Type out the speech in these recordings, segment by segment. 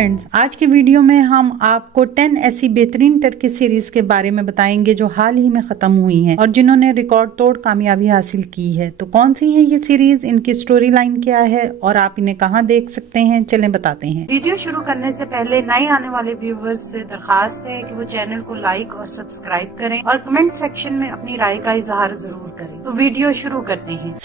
Friends, आज की video में हम आपको 10 ऐसी बेहतरीन टर्की सीरीज के बारे में बताएंगे जो हाल ही में खत्म हुई हैं और जिन्होंने रिकॉर्ड तोड़ कामयाबी हासिल की है। तो कौन सी है ये सीरीज, इनकी स्टोरी लाइन क्या है और आप इन्हें कहां देख सकते हैं, चलें बताते हैं। वीडियो शुरू करने से पहले नए आने वाले व्यूवर्स से दरखास्त है कि वो चैनल को लाइक और सब्सक्राइब करें और कमेंट सेक्शन में अपनी राय का इजहार जरूर करें। तो वीडियो शुरू करते हैं।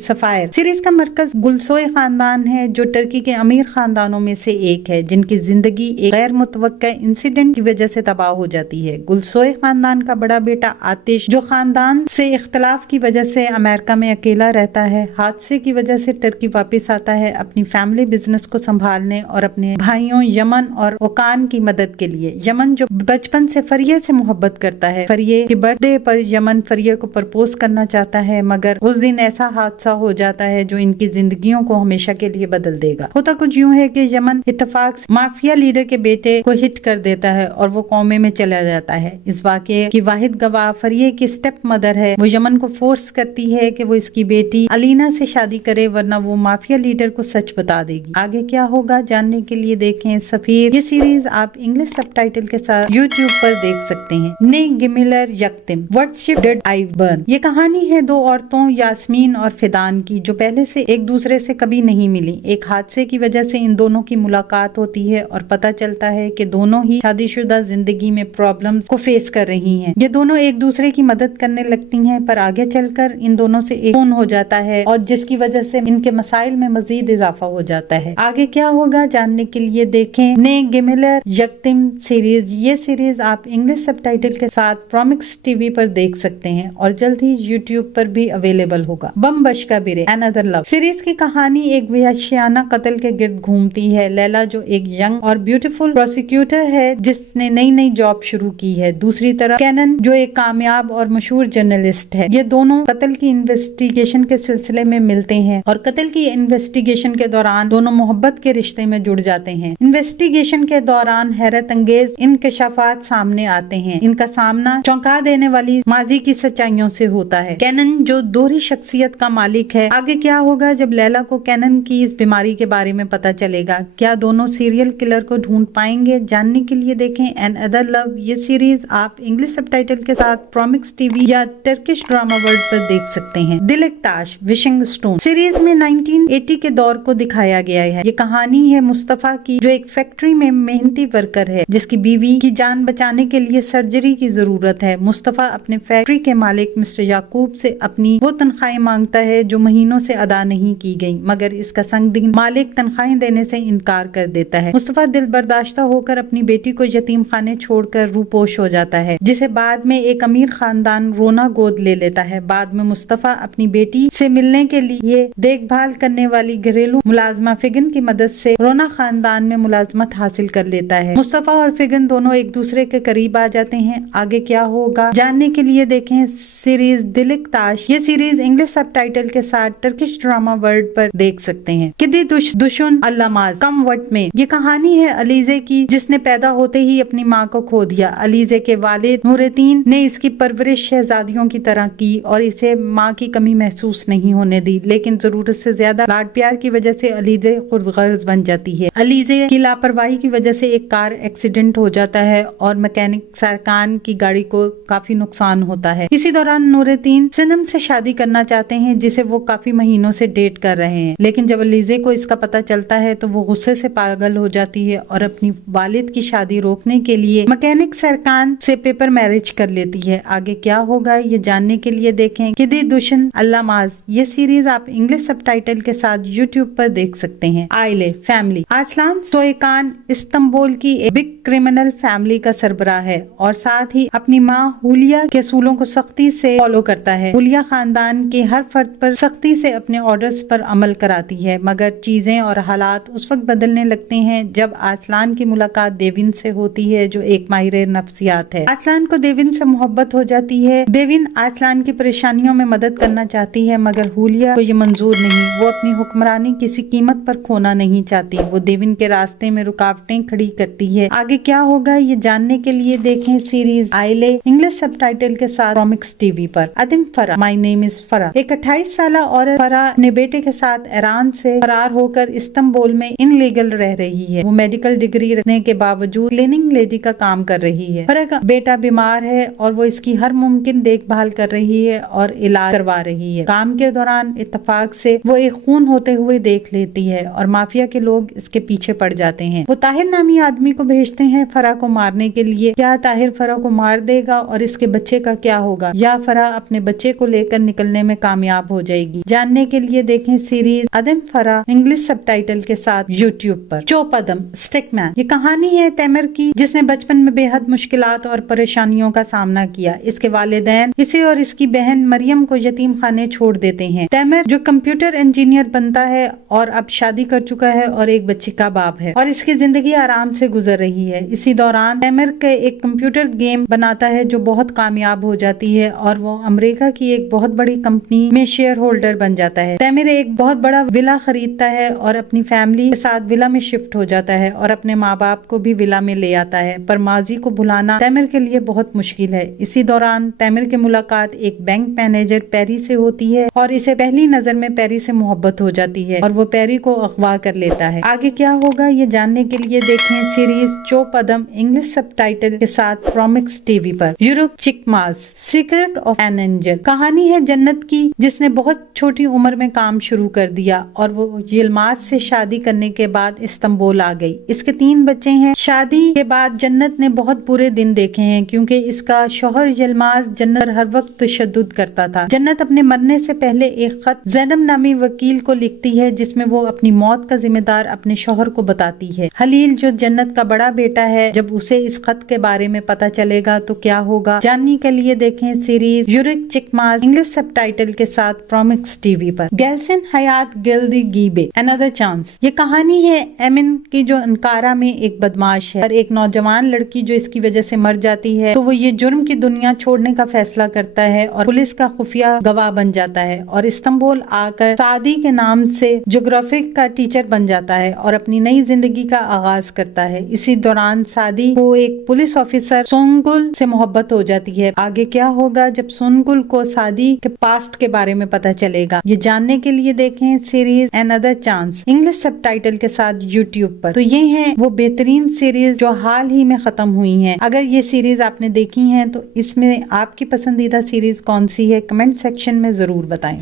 सफायर सीरीज का मरकज गुलसोए खानदान है जो टर्की के अमीर खानदानों में से एक है जिनकी जिंदगी एक गैर मुतवक्का इंसिडेंट की वजह से तबाह हो जाती है। गुलसोए खानदान का बड़ा बेटा आतिश, जो खानदान से इख्तलाफ की वजह से अमेरिका में अकेला रहता है, हादसे की वजह से टर्की वापस आता है अपनी फैमिली बिजनेस को संभालने और अपने भाइयों यमन और ओकान की मदद के लिए। यमन जो बचपन से फरिये से मोहब्बत करता है, फरिये के बर्थडे पर यमन फरिये को प्रपोज करना चाहता है, मगर उस दिन ऐसा हादसा हो जाता है जो इनकी जिंदगियों को हमेशा के लिए बदल देगा। होता कुछ यूं है कि यमन इत्तेफाक से माफिया लीडर के बेटे को हिट कर देता है और वो कोमे में चला जाता है। इस वाकये की वाहिद गवाह फरिये की स्टेप मदर है। वो यमन को फोर्स करती है कि वो इसकी बेटी अलीना से शादी करे वरना वो माफिया लीडर को सच बता देगी। आगे क्या होगा जानने के लिए देखें सफीर। ये सीरीज आप इंग्लिश सबटाइटल के साथ यूट्यूब पर देख सकते हैं। ने गिमिलर यक्तिम what ship did I burn. ये कहानी है दो औरतों यास्मीन और फिदान की जो पहले से एक दूसरे से कभी नहीं मिली। एक हादसे की वजह से इन दोनों की मुलाकात होती है और पता चलता है कि दोनों ही शादीशुदा जिंदगी में प्रॉब्लम्स को फेस कर रही हैं। ये दोनों एक दूसरे की मदद करने लगती हैं, पर आगे चलकर इन दोनों से एक खून हो जाता है और जिसकी वजह से इनके मसाइल में मजीद इजाफा हो जाता है। आगे क्या होगा जानने के लिए देखें ने गिमिलर यक्तिम सीरीज। ये सीरीज आप इंग्लिश सबटाइटल के साथ प्रोमिक्स टीवी पर देख सकते हैं और जल्द ही यूट्यूब पर भी अवेलेबल होगा। बम बशका बिरे अनदर लव सीरीज की कहानी एक वहशियाना कत्ल के गिर्द घूमती है। लैला जो एक यंग और ब्यूटीफुल प्रोसिक्यूटर है जिसने नई नई जॉब शुरू की है। दूसरी तरफ कैनन जो एक कामयाब और मशहूर जर्नलिस्ट है। ये दोनों कत्ल की इन्वेस्टिगेशन के सिलसिले में मिलते हैं और कत्ल की इन्वेस्टिगेशन के दौरान दोनों मोहब्बत के रिश्ते में जुड़ जाते हैं। इन्वेस्टिगेशन के दौरान हैरत अंगेज इंकशाफात सामने आते हैं। इनका सामना चौंका देने वाली माजी की सच्चाइयों से होता है। कैनन जो दोहरी शख्सियत का मालिक है। आगे क्या होगा जब लैला को कैनन की इस बीमारी के बारे में पता चलेगा। क्या दोनों सीरियल किलर को ढूंढ पाएंगे जानने के लिए देखें एन अदर लव। ये सीरीज आप इंग्लिश सबटाइटल के साथ प्रोमिक्स टीवी या टर्किश ड्रामा वर्ल्ड पर देख सकते हैं। दिल एक ताश विशिंग स्टोन सीरीज में 1980 के दौर को दिखाया गया है। ये कहानी है मुस्तफा की जो एक फैक्ट्री में मेहनती वर्कर है जिसकी बीवी की जान बचाने के लिए सर्जरी की जरूरत है। मुस्तफा अपने फैक्ट्री के मालिक मिस्टर याकूब से अपनी वो तनख्वाहें मांगता है जो महीनों से अदा नहीं की गई, मगर इसका संगीन मालिक तनख्वाहें देने से इनकार कर देता है। मुस्तफा दिल बर्दाश्ता होकर अपनी बेटी को यतीम खाने छोड़कर रूपोश हो जाता है जिसे बाद में एक अमीर खानदान रोना गोद ले लेता है। बाद में मुस्तफा अपनी बेटी से मिलने के लिए देखभाल करने वाली घरेलू मुलाजमा फिगन की मदद से रोना खानदान में मुलाजमत हासिल कर लेता है। मुस्तफा और फिगन दोनों एक दूसरे के करीब आ जाते हैं। आगे क्या होगा जानने के लिए देखें सीरीज दिल एक ताश। ये सीरीज इंग्लिश सबटाइटल के साथ टर्किश ड्रामा वर्ल्ड पर देख सकते हैं। किदी दुश्मन अल्लामाज कम वट में ये कहानी है अलीजे की जिसने पैदा होते ही अपनी माँ को खो दिया। अलीजे के वालिद नूरतीन ने इसकी परवरिश शहजादियों की तरह की और इसे माँ की कमी महसूस नहीं होने दी, लेकिन जरूरत से ज्यादा लाड प्यार की वजह से अलीजे खुदगर्ज बन जाती है। अलीजे की लापरवाही की वजह से एक कार एक्सीडेंट हो जाता है और मैकेनिक सरकान की गाड़ी को काफी नुकसान होता है। इसी दौरान नूरतीन सिनम से शादी करना चाहते हैं जिसे वो काफी महीनों से डेट कर रहे हैं, लेकिन जब अलीजे को इसका पता चलता है तो वो गुस्से से पागल हो जाती है और अपनी वालिद की शादी रोकने के लिए मैकेनिक सरकान से पेपर मैरिज कर लेती है। आगे क्या होगा ये जानने के लिए देखें किदी दुश्मन अल्लामाज। ये सीरीज आप इंग्लिश सबटाइटल के साथ यूट्यूब पर देख सकते हैं। आइले फैमिली आसलान सोएकान इस्तांबुल की एक बिग क्रिमिनल फैमिली का सरबराह है और साथ ही अपनी माँ हुलिया के असूलों को सख्ती से फॉलो करता है। हुलिया खानदान के हर फर्द पर सख्ती से अपने ऑर्डर्स पर अमल कराती है, मगर चीजें और हालात उस वक्त बदलने लगते हैं जब आसलान की मुलाकात देविन से होती है जो एक माहिर नफ्सियात है। आसलान को देविन से मोहब्बत हो जाती है। देविन आसलान की परेशानियों में मदद करना चाहती है, मगर हुलिया को ये मंजूर नहीं। वो अपनी हुक्मरानी किसी कीमत पर खोना नहीं चाहती। वो देविन के रास्ते में रुकावटें खड़ी करती है। आगे क्या होगा ये जानने के लिए देखें सीरीज आइले इंग्लिश सबटाइटल के साथ प्रोमिक्स टीवी पर। अदिम फरा माई नेम इज फरा एक 28 साल औरत फरा अपने बेटे के साथ ईरान से फरार होकर इस्तांबुल में इनलीगल रह रही रही है। वो मेडिकल डिग्री रखने के बावजूद क्लीनिंग लेडी का काम कर रही है। फरा का बेटा बीमार है और वो इसकी हर मुमकिन देखभाल कर रही है और इलाज करवा रही है। काम के दौरान इत्तेफाक से वो एक खून होते हुए देख लेती है और माफिया के लोग इसके पीछे पड़ जाते हैं। वो ताहिर नामी आदमी को भेजते हैं फरा को मारने के लिए। क्या ताहिर फरा को मार देगा और इसके बच्चे का क्या होगा, या फरा अपने बच्चे को लेकर निकलने में कामयाब हो जाएगी? जानने के लिए देखें सीरीज अदम फरा इंग्लिश सबटाइटल के साथ यूट्यूब पर। चोप अदम स्टिकमैन। ये कहानी है तैमर की, जिसने बचपन में बेहद मुश्किलात और परेशानियों का सामना किया। इसके वालिदैन इसे और इसकी बहन मरियम को यतीम खाने छोड़ देते हैं। तैमर जो कंप्यूटर इंजीनियर बनता है और अब शादी कर चुका है और एक बच्चे का बाप है और इसकी जिंदगी आराम से गुजर रही है। इसी दौरान तैमर के एक कंप्यूटर गेम बनाता है जो बहुत कामयाब हो जाती है और वो अमेरिका की एक बहुत बड़ी कंपनी में शेयर होल्डर बन जाता है। तैमर एक बहुत बड़ा विला खरीदता है और अपनी फैमिली के साथ विला में शिफ्ट हो जाता है और अपने माँ बाप को भी विला में ले आता है, पर माजी को भुलाना तैमर के लिए बहुत मुश्किल है। इसी दौरान तैमर की मुलाकात एक बैंक मैनेजर पैरी से होती है और इसे पहली नजर में पैरी से मोहब्बत हो जाती है और वो पैरी को अगवा कर लेता है। आगे क्या होगा ये जानने के लिए देखें सीरीज चोप अदम इंग्लिश सबटाइटल के साथ प्रोमिक्स टीवी पर। यूरोप चिकमास सीक्रेट ऑफ एन एंजल। कहानी है जन्नत की, जिसने बहुत छोटी उम्र में काम शुरू कर दिया और वो यिल्माज से शादी करने के बाद इस्तांबुल आ गई। इसके 3 बच्चे हैं। शादी के बाद जन्नत ने बहुत बुरे दिन देखे हैं क्योंकि इसका शौहर यिल्माज जन्नत हर वक्त तशद्दुद करता था। जन्नत अपने मरने से पहले एक खत ज़ैनब नामी वकील को लिखती है जिसमें वो अपनी मौत का जिम्मेदार अपने शौहर को बताती है। हलील जो जन्नत का बड़ा बेटा है, जब उसे इस खत के बारे में पता चलेगा तो क्या होगा, जानने के लिए देखें सीरीज यूरिक चिकमास इंग्लिश सबटाइटल के साथ प्रोमिक्स टीवी पर। गैल्सिन हयात गिल्दी गीबे अनदर चांस। ये कहानी है एमिन की, जो अंकारा में एक बदमाश है और एक नौजवान लड़की जो इसकी वजह से मर जाती है तो वो ये जुर्म की दुनिया छोड़ने का फैसला करता है और पुलिस का खुफिया गवाह बन जाता है और इस्तांबुल आकर सादी के नाम से ज्योग्राफी का टीचर बन जाता है और अपनी नई जिंदगी का आगाज करता है। इसी दौरान सादी को एक पुलिस ऑफिसर सोनगुल से मोहब्बत हो जाती है। आगे क्या होगा जब सोनगुल को सादी के पास्ट के बारे में पता चलेगा, ये जानने के लिए देखें series another chance English subtitle के साथ यूट्यूब पर। तो ये हैं वो बेहतरीन सीरीज जो हाल ही में खत्म हुई हैं। अगर ये सीरीज आपने देखी हैं तो इसमें आपकी पसंदीदा सीरीज कौन सी है, कमेंट सेक्शन में जरूर बताएं।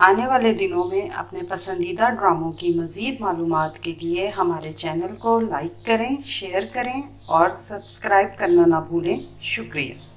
आने वाले दिनों में अपने पसंदीदा ड्रामों की मजीद मालूमात के लिए हमारे चैनल को लाइक करें, शेयर करें और सब्सक्राइब करना ना भूलें। शुक्रिया।